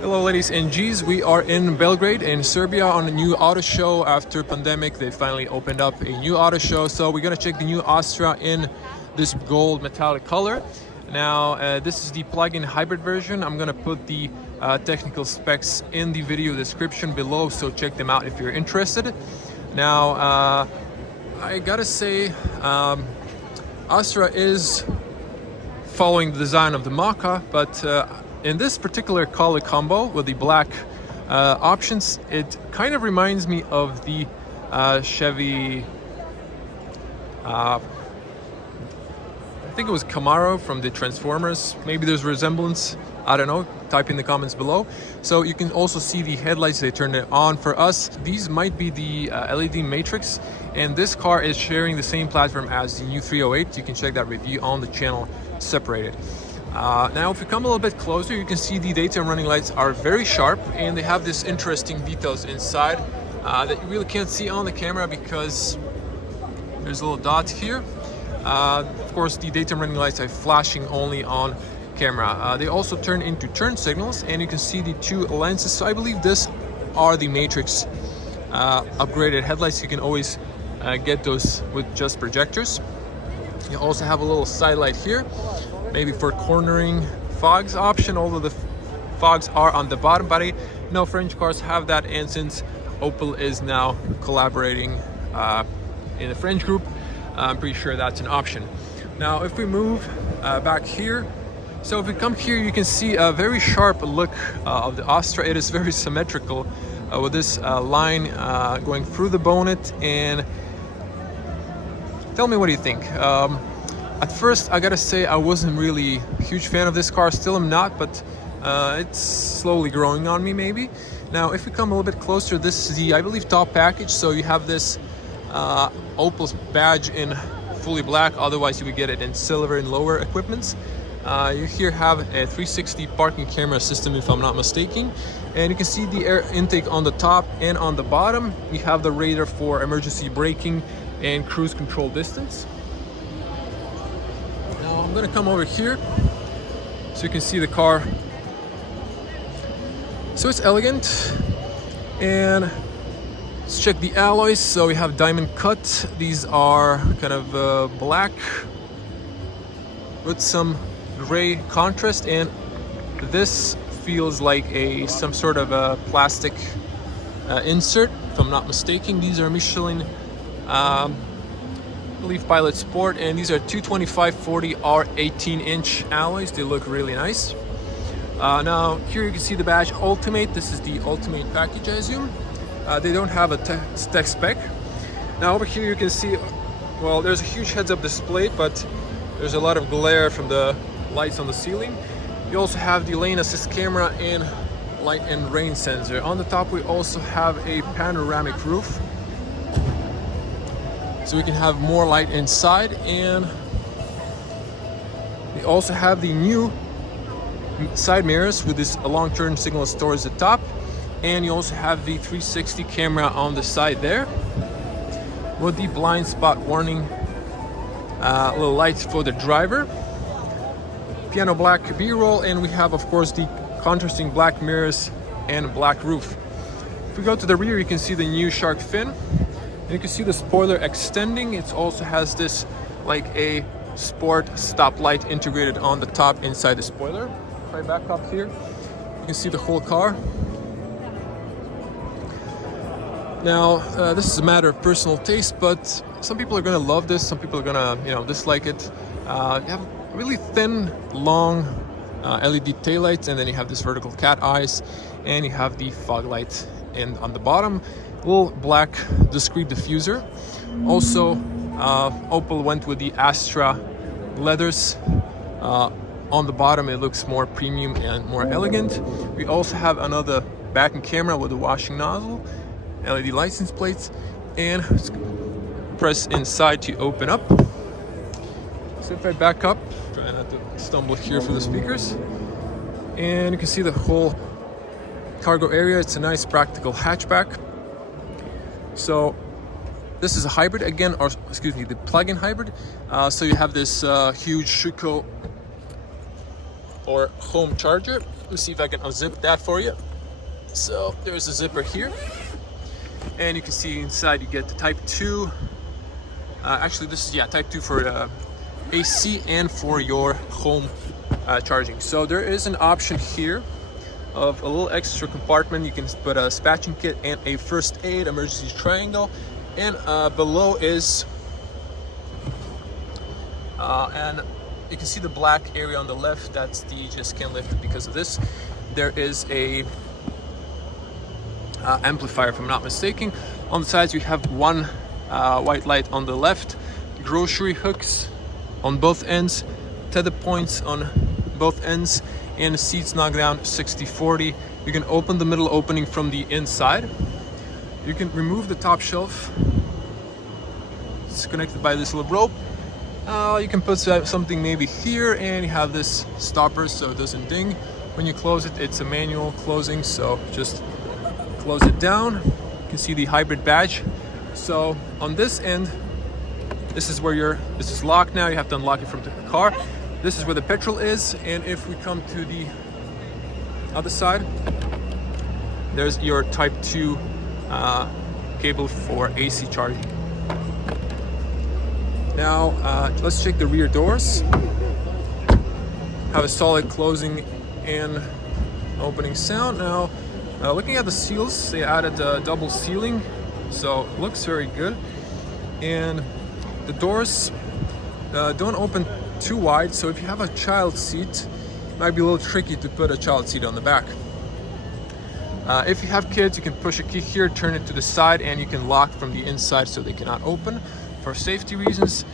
Hello ladies and G's, we are in Belgrade in Serbia on a new auto show. After pandemic they finally opened up a new auto show, so we're gonna check the new Astra in this gold metallic color. Now this is the plug-in hybrid version. I'm gonna put the technical specs in the video description below, so check them out if you're interested. Now I gotta say Astra is following the design of the Maka, but in this particular color combo with the black options, it kind of reminds me of the Chevy, I think it was Camaro from the Transformers. Maybe there's resemblance, I don't know, type in the comments below. So you can also see the headlights, they turned it on. For us, these might be the LED matrix, and this car is sharing the same platform as the new 308. You can check that review on the channel separated. Now if you come a little bit closer, you can see the daytime running lights are very sharp, and they have this interesting details inside that you really can't see on the camera because there's a little dot here. Of course, the daytime running lights are flashing only on camera. They also turn into turn signals, and you can see the two lenses. So I believe this are the matrix upgraded headlights. You can always get those with just projectors. You also have a little side light here, maybe for cornering. Fogs option, although the fogs are on the bottom body. No French cars have that, and since Opel is now collaborating in the French group, I'm pretty sure that's an option. Now if we move back here, so if we come here, you can see a very sharp look of the Astra. It is very symmetrical with this line going through the bonnet. And tell me, what do you think? At first, I gotta say I wasn't really a huge fan of this car. Still am not, but it's slowly growing on me maybe. Now if we come a little bit closer, this is the, I believe, top package. So you have this Opel's badge in fully black, otherwise you would get it in silver in lower equipments. You here have a 360 parking camera system, if I'm not mistaken, and you can see the air intake on the top and on the bottom. You have the radar for emergency braking and cruise control distance. Now I'm gonna come over here so you can see the car. So it's elegant, and let's check the alloys. So we have diamond cut. These are kind of black with some gray contrast, and this feels like some sort of a plastic insert, if I'm not mistaken. These are Michelin, I believe, Pilot Sport, and these are 225/40 R 18-inch alloys. They look really nice. Now here you can see the badge Ultimate. This is the Ultimate package, I assume. They don't have a tech spec. Now over here you can see, well, there's a huge heads-up display, but there's a lot of glare from the lights on the ceiling. You also have the lane assist camera and light and rain sensor. On the top we also have a panoramic roof, so we can have more light inside. And we also have the new side mirrors with this long-term signal towards the top, and you also have the 360 camera on the side there with the blind spot warning, little lights for the driver, piano black B-roll, and we have, of course, the contrasting black mirrors and black roof. If we go to the rear, you can see the new shark fin, and you can see the spoiler extending. It also has this like a sport stoplight integrated on the top inside the spoiler. If I back up here, you can see the whole car. Now this is a matter of personal taste, but some people are gonna love this, some people are gonna, dislike it. You have really thin, long LED taillights, and then you have this vertical cat eyes, and you have the fog light, and on the bottom, little black discrete diffuser. Also, Opel went with the Astra leathers. On the bottom, it looks more premium and more elegant. We also have another backing camera with a washing nozzle, LED license plates, and press inside to open up. So if I back up, try not to stumble here through the speakers, and you can see the whole cargo area. It's a nice practical hatchback. So this is a hybrid again, or excuse me, the plug-in hybrid. So you have this huge Schuko or home charger, Let me see if I can unzip that for you. So there's a zipper here, and you can see inside you get the Type 2. Actually, this is Type 2 for AC and for your home charging. So there is an option here of a little extra compartment. You can put a spatching kit and a first aid emergency triangle, and below is and you can see the black area on the left. That's the just can't lift it because of this. There is a amplifier, if I'm not mistaken. On the sides we have one white light on the left, grocery hooks on both ends, tether points on both ends, and the seats knock down 60/40. You can open the middle opening from the inside. You can remove the top shelf. It's connected by this little rope. You can put something maybe here, and you have this stopper so it doesn't ding. When you close it, it's a manual closing, so just close it down. You can see the hybrid badge. So on this end, this is where this is locked now. You have to unlock it from the car. This is where the petrol is, and if we come to the other side, there's your Type 2 cable for AC charging. Now let's check the rear doors. Have a solid closing and opening sound. Now looking at the seals, they added a double sealing, so it looks very good. And the doors don't open too wide, so if you have a child seat, it might be a little tricky to put a child seat on the back. If you have kids, you can push a key here, turn it to the side, and you can lock from the inside so they cannot open for safety reasons.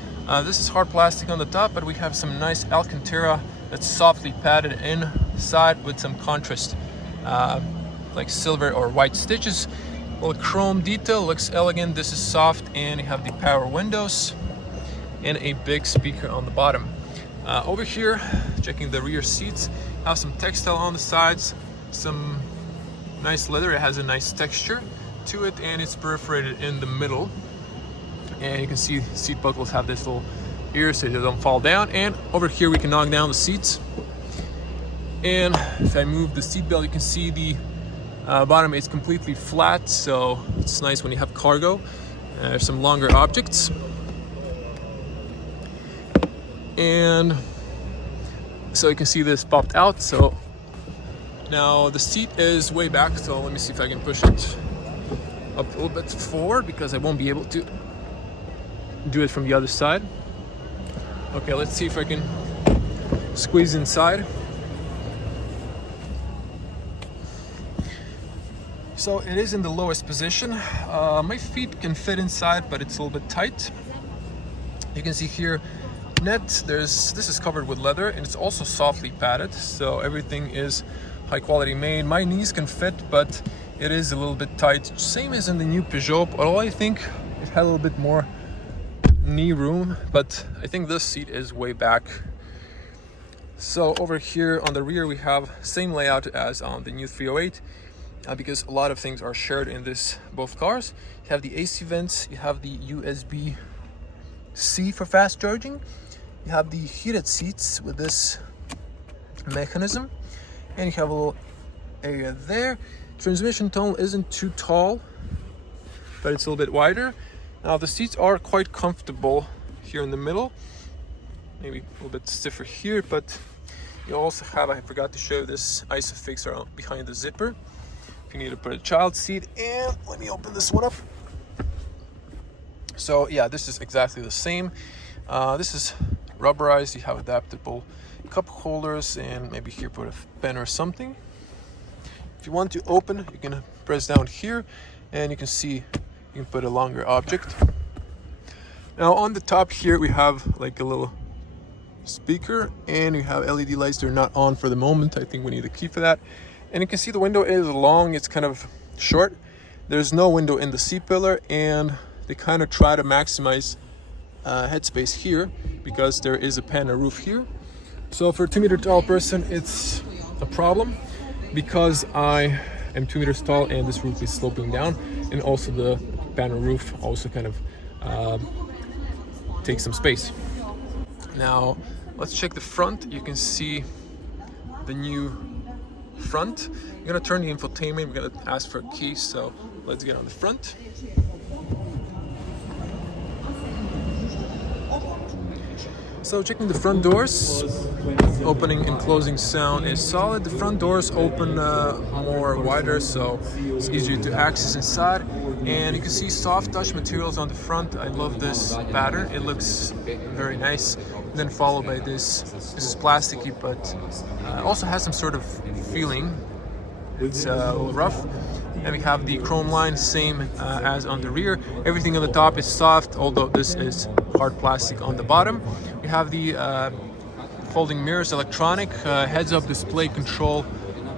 This is hard plastic on the top, but we have some nice Alcantara that's softly padded inside with some contrast, like silver or white stitches. A little chrome detail, looks elegant. This is soft, and you have the power windows and a big speaker on the bottom. Over here, checking the rear seats, have some textile on the sides, some nice leather. It has a nice texture to it, and it's perforated in the middle. And you can see seat buckles have this little ear so they don't fall down. And over here we can knock down the seats. And if I move the seat belt, you can see the bottom is completely flat, so it's nice when you have cargo. There's some longer objects. And so you can see this popped out. So now the seat is way back, so let me see if I can push it up a little bit forward, because I won't be able to do it from the other side. Okay, let's see if I can squeeze inside. So it is in the lowest position. My feet can fit inside, but it's a little bit tight. You can see here this is covered with leather, and it's also softly padded, so everything is high quality made. My knees can fit, but it is a little bit tight, same as in the new Peugeot, although I think it had a little bit more knee room, but I think this seat is way back. So over here on the rear we have same layout as on the new 308, because a lot of things are shared in both cars. You have the AC vents, you have the USB-C for fast charging, you have the heated seats with this mechanism, and you have a little area there. Transmission tunnel isn't too tall, but it's a little bit wider. Now the seats are quite comfortable here in the middle, maybe a little bit stiffer here, but you also have, I forgot to show this ISOFIX behind the zipper if you need to put a child seat. And let me open this one up. So yeah, this is exactly the same. This is rubberized. You have adaptable cup holders, and maybe here put a pen or something. If you want to open, you can press down here, and you can see you can put a longer object. Now on the top here we have like a little speaker, and we have LED lights. They're not on for the moment. I think we need a key for that. And you can see the window is long, it's kind of short. There's no window in the seat pillar, and they kind of try to maximize headspace here because there is a panel roof here. So for a 2 meter tall person, it's a problem because I am 2 meters tall and this roof is sloping down, and also the panel roof also kind of takes some space. Now let's check the front. You can see the new front. You're gonna turn the infotainment. We're gonna ask for a key, so let's get on the front. So checking the front doors, opening and closing sound is solid. The front doors open more wider, so it's easier to access inside. And you can see soft touch materials on the front. I love this pattern. It looks very nice. And then followed by this. This is plasticky, but also has some sort of feeling. It's a little rough. And we have the chrome line, same as on the rear. Everything on the top is soft, although this is hard plastic on the bottom. We have the folding mirrors, electronic, heads-up display control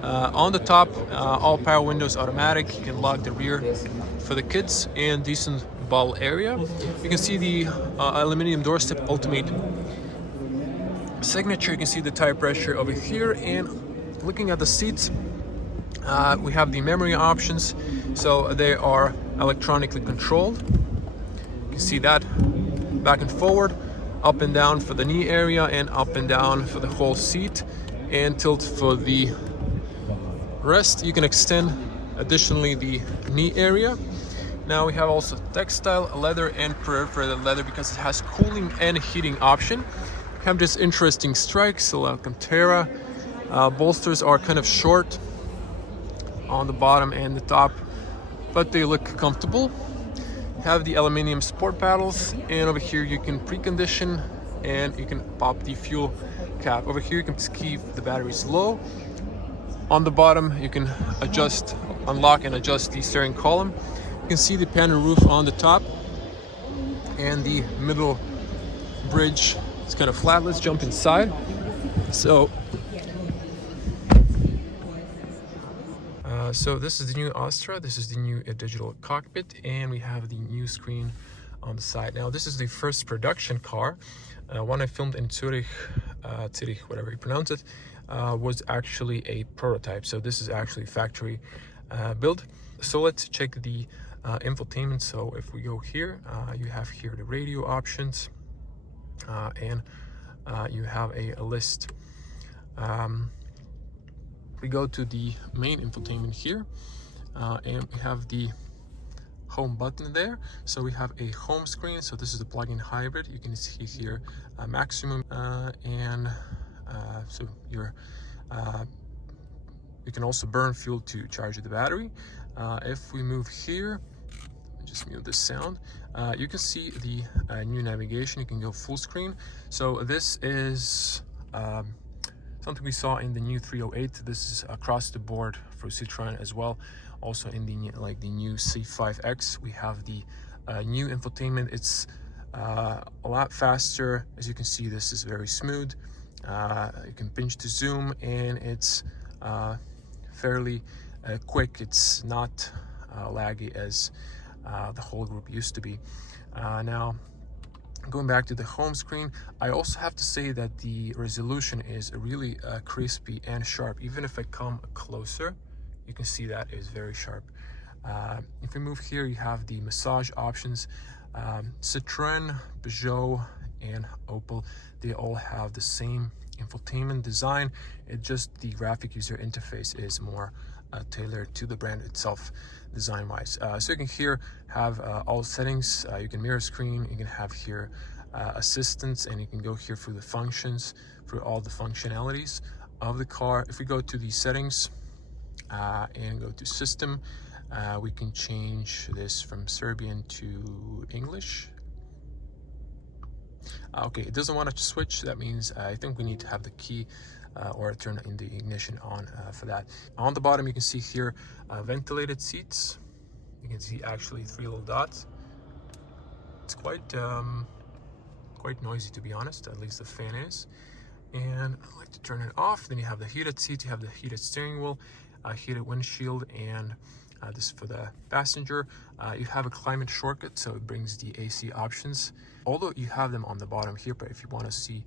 on the top. All power windows automatic. You can lock the rear for the kids, and decent ball area. You can see the aluminum doorstep ultimate signature. You can see the tire pressure over here, and looking at the seats, we have the memory options, so they are electronically controlled. You can see that back and forward, up and down for the knee area, and up and down for the whole seat, and tilt for the rest. You can extend additionally the knee area. Now we have also textile leather and perforated leather because it has cooling and heating option. We have this interesting strikes, Alcantara. Bolsters are kind of short on the bottom and the top, but they look comfortable. Have the aluminium sport paddles, and over here you can precondition and you can pop the fuel cap. Over here you can keep the batteries low. On the bottom you can unlock and adjust the steering column. You can see the panel roof on the top, and the middle bridge is kind of flat. Let's jump inside. So this is the new Astra. This is the new digital cockpit, and we have the new screen on the side. Now this is the first production car. One I filmed in Zurich, whatever you pronounce it, was actually a prototype. So this is actually factory built. So let's check the infotainment. So if we go here, you have here the radio options, and you have a list. We go to the main infotainment here, and we have the home button there. So we have a home screen. So this is the plug-in hybrid. You can see here maximum, and so you can also burn fuel to charge the battery. If we move here, just mute the sound, you can see the new navigation. You can go full screen. So this is something we saw in the new 308. This is across the board for Citroën as well. Also in the new C5X, we have the new infotainment. It's a lot faster. As you can see, this is very smooth. You can pinch to zoom, and it's fairly quick. It's not laggy as the whole group used to be. Now, going back to the home screen, I also have to say that the resolution is really crispy and sharp. Even if I come closer, you can see that is very sharp. If we move here, you have the massage options. Citroën, Peugeot, and Opel, they all have the same infotainment design. It just the graphic user interface is more tailored to the brand itself design wise. So you can here have all settings. You can mirror screen, you can have here assistance, and you can go here through the functions, through all the functionalities of the car. If we go to the settings and go to system, we can change this from Serbian to English. Okay, it doesn't want to switch. That means I think we need to have the key or turn in the ignition on for that. On the bottom, you can see here ventilated seats. You can see actually 3 little dots. It's quite noisy, to be honest. At least the fan is. And I like to turn it off. Then you have the heated seats. You have the heated steering wheel, heated windshield, and this is for the passenger. You have a climate shortcut, so it brings the AC options. Although you have them on the bottom here, but if you want to see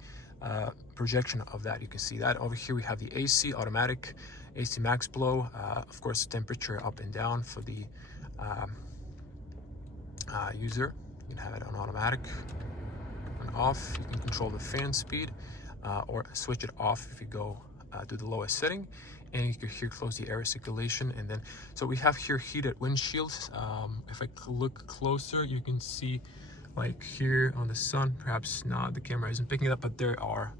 projection of that, you can see that. Over here we have the AC automatic, AC max blow, of course temperature up and down for the user. You can have it on automatic and off. You can control the fan speed or switch it off if you go to the lowest setting. and you can hear close the air circulation. And then, so we have here heated windshields. If I look closer, you can see like here on the sun, perhaps not, the camera isn't picking it up, but there are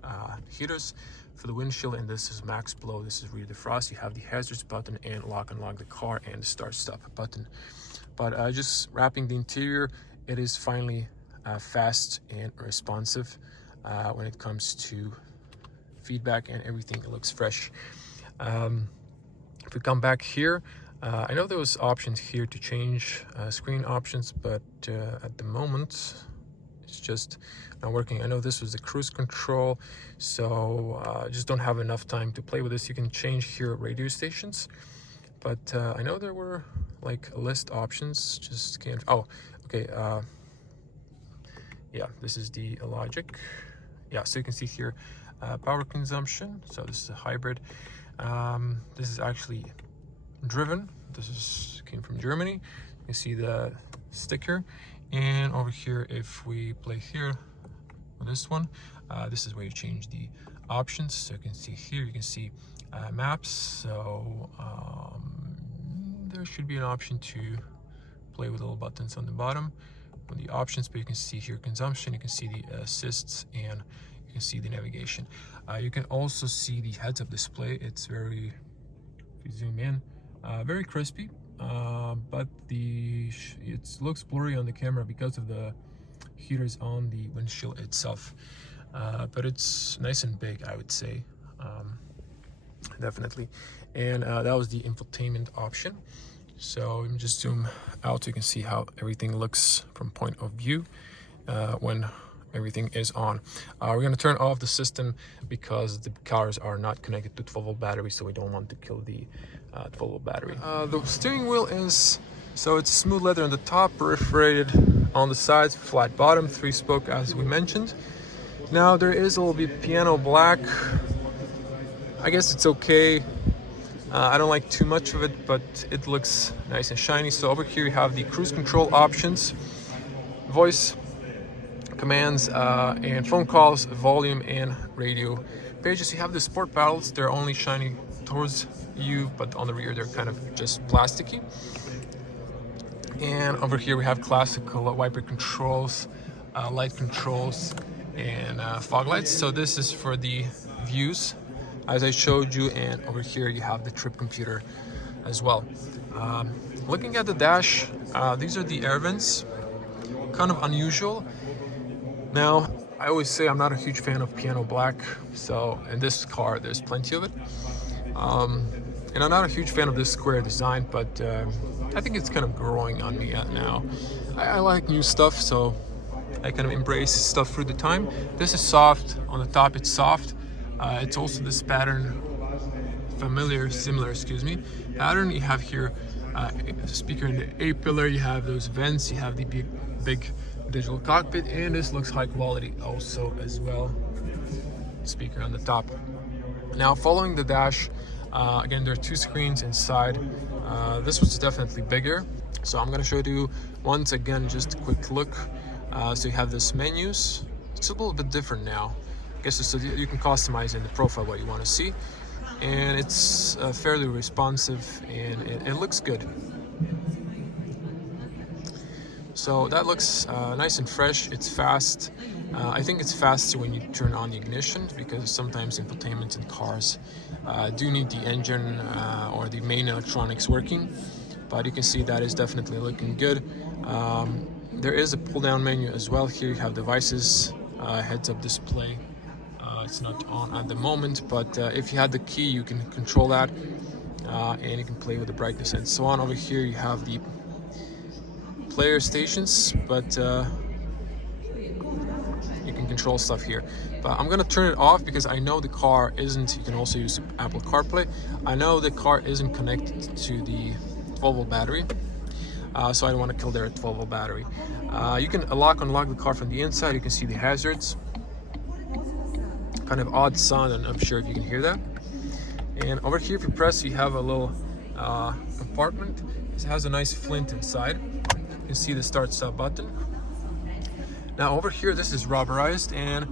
heaters for the windshield, and this is max blow. This is rear defrost. You have the hazards button and lock and lock the car and the start stop button. But just wrapping the interior, it is finally fast and responsive when it comes to feedback and everything. It looks fresh. If we come back here, I know there was options here to change screen options, but at the moment it's just not working. I know this was the cruise control, so just don't have enough time to play with this. You can change here radio stations, but I know there were like list options, just can't. Oh, okay. Yeah, this is the logic. Yeah, so you can see here power consumption. So this is a hybrid. This is actually driven. This came from Germany. You can see the sticker, and over here, if we play here with this one, this is where you change the options. So you can see here, you can see maps. So there should be an option to play with little buttons on the bottom with the options, but you can see here consumption, you can see the assists, and you can see the navigation. You can also see the heads-up display. It's very, if you zoom in, very crispy, but it looks blurry on the camera because of the heaters on the windshield itself. But it's nice and big, I would say, definitely. And that was the infotainment option. So let me just zoom out so you can see how everything looks from point of view when everything is on. We're going to turn off the system because the cars are not connected to 12-volt battery, so we don't want to kill the 12-volt battery. The steering wheel is, so it's smooth leather on the top, perforated on the sides, flat bottom, 3-spoke as we mentioned. Now there is a little bit piano black. I guess it's okay. I don't like too much of it, but it looks nice and shiny. So over here you have the cruise control options, voice commands, and phone calls, volume, and radio pages. You have the sport paddles. They're only shiny towards you, but on the rear they're kind of just plasticky. And over here we have classical wiper controls, light controls, and fog lights. So this is for the views, as I showed you, and over here you have the trip computer as well. Looking at the dash, these are the air vents, kind of unusual. Now, I always say I'm not a huge fan of piano black, so in this car there's plenty of it. And I'm not a huge fan of this square design, but I think it's kind of growing on me now. I like new stuff, so I kind of embrace stuff through the time. This is soft, on the top it's soft. It's also this pattern, similar pattern. You have here speaker in the A-pillar, you have those vents, you have the big digital cockpit, and this looks high quality also as well. Speaker on the top. Now following the dash, again there are 2 screens inside. This was definitely bigger, so I'm going to show you once again just a quick look. So you have this menus. It's a little bit different now. I guess so you can customize in the profile what you want to see, and it's fairly responsive, and it looks good. So that looks nice and fresh. It's fast. I think it's faster when you turn on the ignition, because sometimes infotainment in cars do need the engine or the main electronics working, but you can see that is definitely looking good. There is a pull down menu as well. Here you have devices, heads-up display. It's not on at the moment, but if you had the key you can control that, and you can play with the brightness and so on. Over here you have the player stations, but you can control stuff here. But I'm gonna turn it off because I know the car isn't, you can also use Apple CarPlay. I know the car isn't connected to the 12-volt battery, so I don't want to kill their 12-volt battery. You can lock and unlock the car from the inside. You can see the hazards. Kind of odd sound, and I'm sure if you can hear that. And over here, if you press, you have a little compartment. It has a nice flint inside. You can see the start-stop button. Now over here, this is rubberized, and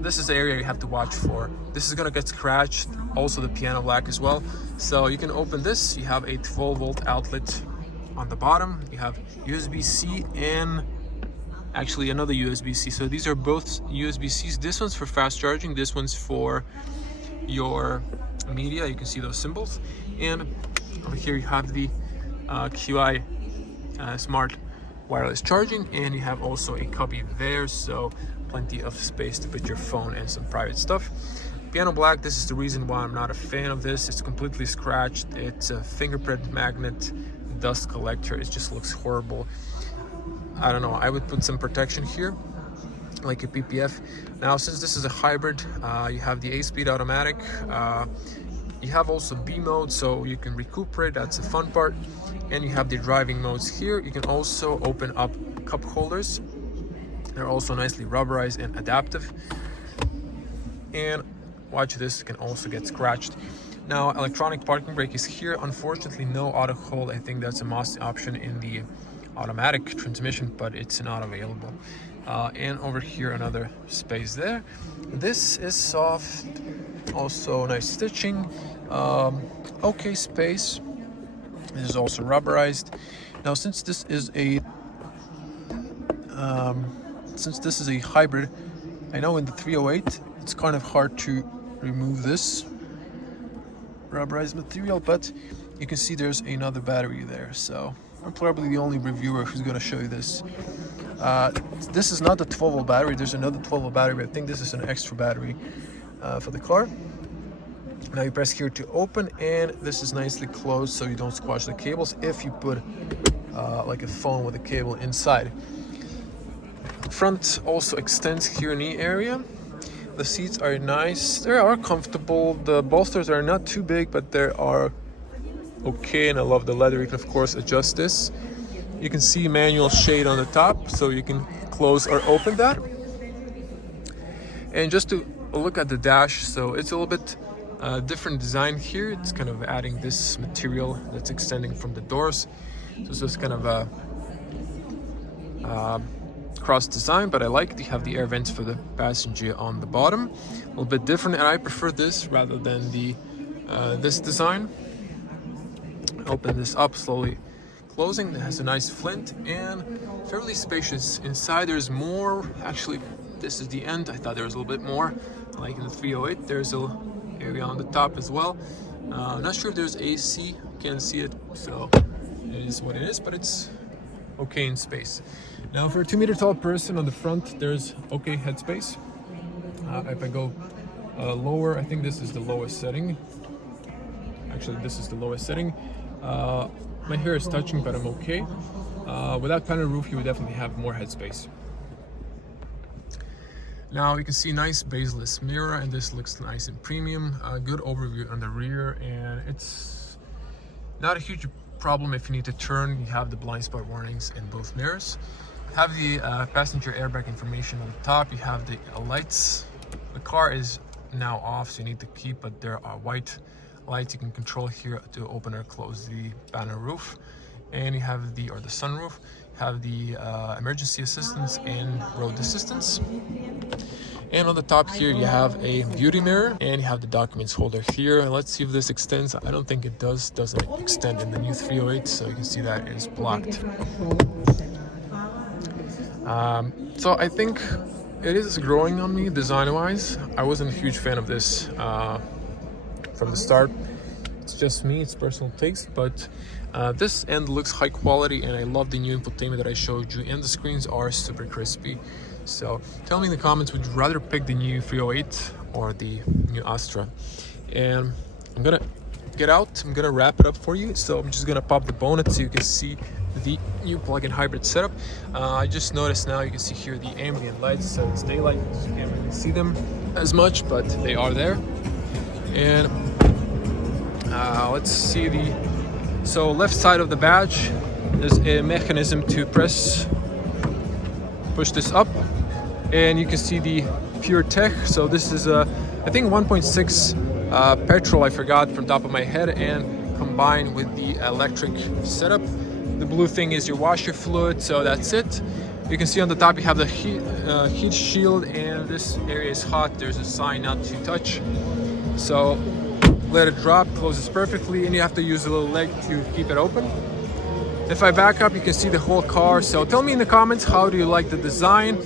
this is the area you have to watch for. This is gonna get scratched, also the piano black as well. So you can open this, you have a 12-volt outlet on the bottom, you have USB-C and actually another USB-C. So these are both USB-Cs. This one's for fast charging, this one's for your media. You can see those symbols. And over here you have the QI smart wireless charging, and you have also a cubby there, so plenty of space to put your phone and some private stuff. Piano black, this is the reason why I'm not a fan of this. It's completely scratched, it's a fingerprint magnet, dust collector, it just looks horrible. I don't know, I would put some protection here, like a PPF. Now, since this is a hybrid, you have the 8-speed automatic, you have also B mode, so you can recuperate, that's the fun part. And you have the driving modes here. You can also open up cup holders. They're also nicely rubberized and adaptive. And watch this, can also get scratched. Now, electronic parking brake is here. Unfortunately, no auto hold. I think that's a must option in the automatic transmission, but it's not available. And over here, another space there. This is soft, also nice stitching. Okay space. This is also rubberized. Now, since this is a hybrid, I know in the 308 it's kind of hard to remove this rubberized material, but you can see there's another battery there. So I'm probably the only reviewer who's going to show you this. This is not the 12-volt battery. There's another 12-volt battery, but I think this is an extra battery for the car. Now you press here to open, and this is nicely closed so you don't squash the cables if you put like a phone with a cable inside. Front also extends here knee area. The seats are nice, they are comfortable. The bolsters are not too big, but they are okay, and I love the leather. You can of course adjust this. You can see manual shade on the top, so you can close or open that. And just to look at the dash, so it's a little bit different design here. It's kind of adding this material that's extending from the doors. So it's just kind of a cross design, but I like to have the air vents for the passenger on the bottom. A little bit different, and I prefer this rather than the this design. Open this up, slowly closing. It has a nice flint and fairly spacious. Inside there's more. Actually, this is the end. I thought there was a little bit more. Like in the 308, there's a area on the top as well. I'm not sure if there's AC, can't see it, so it is what it is, but it's okay in space. Now, for a 2-meter tall person on the front, there's okay headspace. If I go lower, I think this is the lowest setting. Actually, this is the lowest setting. My hair is touching, but I'm okay. Without panel roof, you would definitely have more headspace. Now you can see nice baseless mirror, and this looks nice and premium. Good overview on the rear, and it's not a huge problem if you need to turn. You have the blind spot warnings in both mirrors. Have the passenger airbag information on the top. You have the lights. The car is now off, so you need to keep, but there are white lights you can control here to open or close the panel roof. And you have the sunroof. Have the emergency assistance and road assistance. And on the top here you have a beauty mirror, and you have the documents holder here. Let's see if this extends. I don't think it does. Doesn't extend in the new 308, so you can see that it is blocked. So I think it is growing on me design-wise. I wasn't a huge fan of this from the start. It's just me, it's personal taste, but this end looks high quality, and I love the new infotainment that I showed you, and the screens are super crispy. So tell me in the comments, would you rather pick the new 308 or the new Astra? And I'm gonna get out, I'm gonna wrap it up for you. So I'm just gonna pop the bonnet so you can see the new plug-in hybrid setup. I just noticed now you can see here the ambient lights, so it's daylight, so you can't really see them as much, but they are there. And let's see so left side of the badge, there's a mechanism to push this up, and you can see the pure tech. So this is I think 1.6 petrol, I forgot from top of my head, and combined with the electric setup. The blue thing is your washer fluid, so that's it. You can see on the top you have the heat shield, and this area is hot. There's a sign not to touch. So let it drop, closes perfectly, and you have to use a little leg to keep it open. If I back up, you can see the whole car. So tell me in the comments, how do you like the design?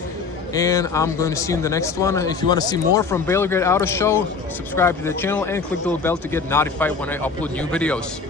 And I'm going to see you in the next one. If you want to see more from Belgrade Auto Show, subscribe to the channel and click the little bell to get notified when I upload new videos.